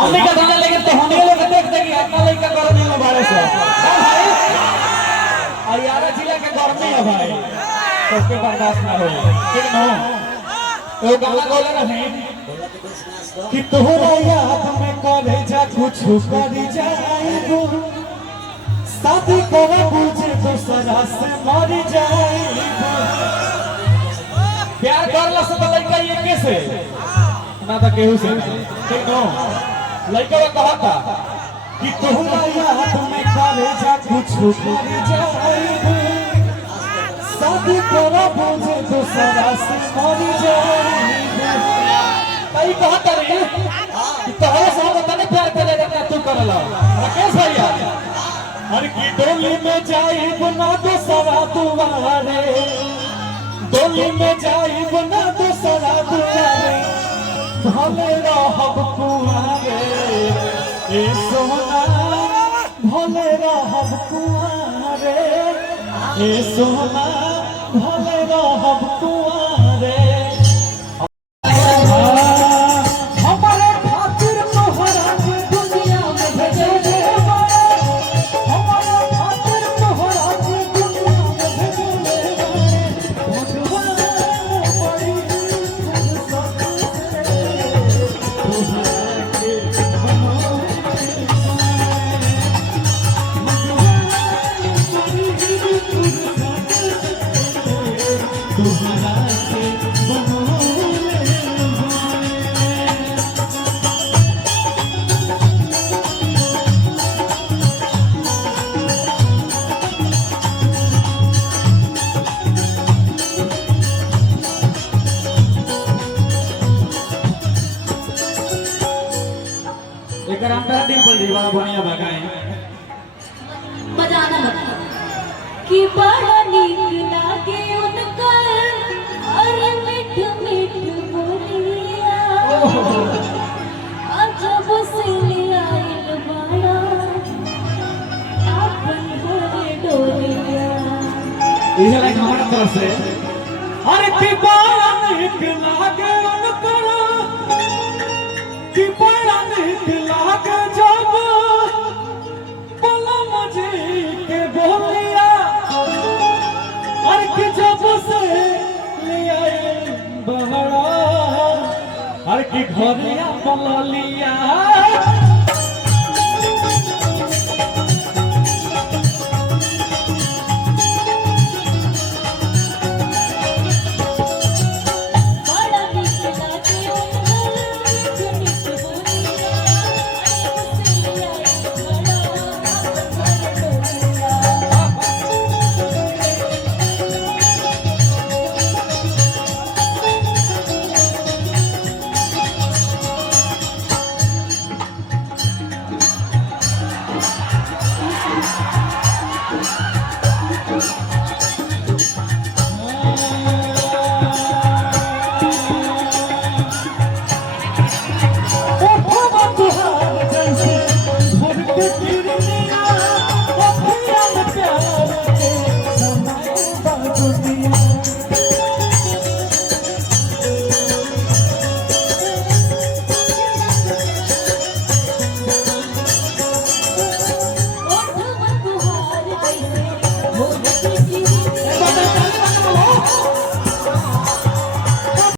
हमने का गाना लेकिन तो हम लोग देख देगी अपना लड़का कर नहीं हो बारे से भाई अयारा जिला के गर्मी है भाई सबके बर्दाश्त ना हो ठीक ना तो गाना बोले ना भाई कि तोहरा याद में करे जा कुछ कर जाएगो शादी करे बुझे दूसरा से मर जाएगो प्यार करला से तो लड़का ये कैसे ना तो केहू से ठीक ना लड़का कहता कि तोहरा याद में करे जा कुछ कर जाएगो शादी करे बुझे दूसरा से मर जाएगो कई कहता रे तोहरा से बताने प्यार करेगा तू करला राकेश भैया हर की डोली में जाइब ना दूसरा दुआरे डोली में जाइब ना दूसरा दुआरे भले रहब कुआरे ए सोना भले रहब कुआरे ए सोना भले रहब कुआरे बड़ा बढ़िया बगाए बजाना मत कि बड़ा नीक लागे उनका अरे मीठ मीठ बोलिया अजब से आइल बड़ा अपन घरे डोलिया इहे लाइक हमारा तरफ से अरे कि बड़ा नीक लागे उनका कि बड़ा नीक लागे जब बला मुझे के बोलिया अरे कि जब से लिया बहरा अरे कि घरिया बलिया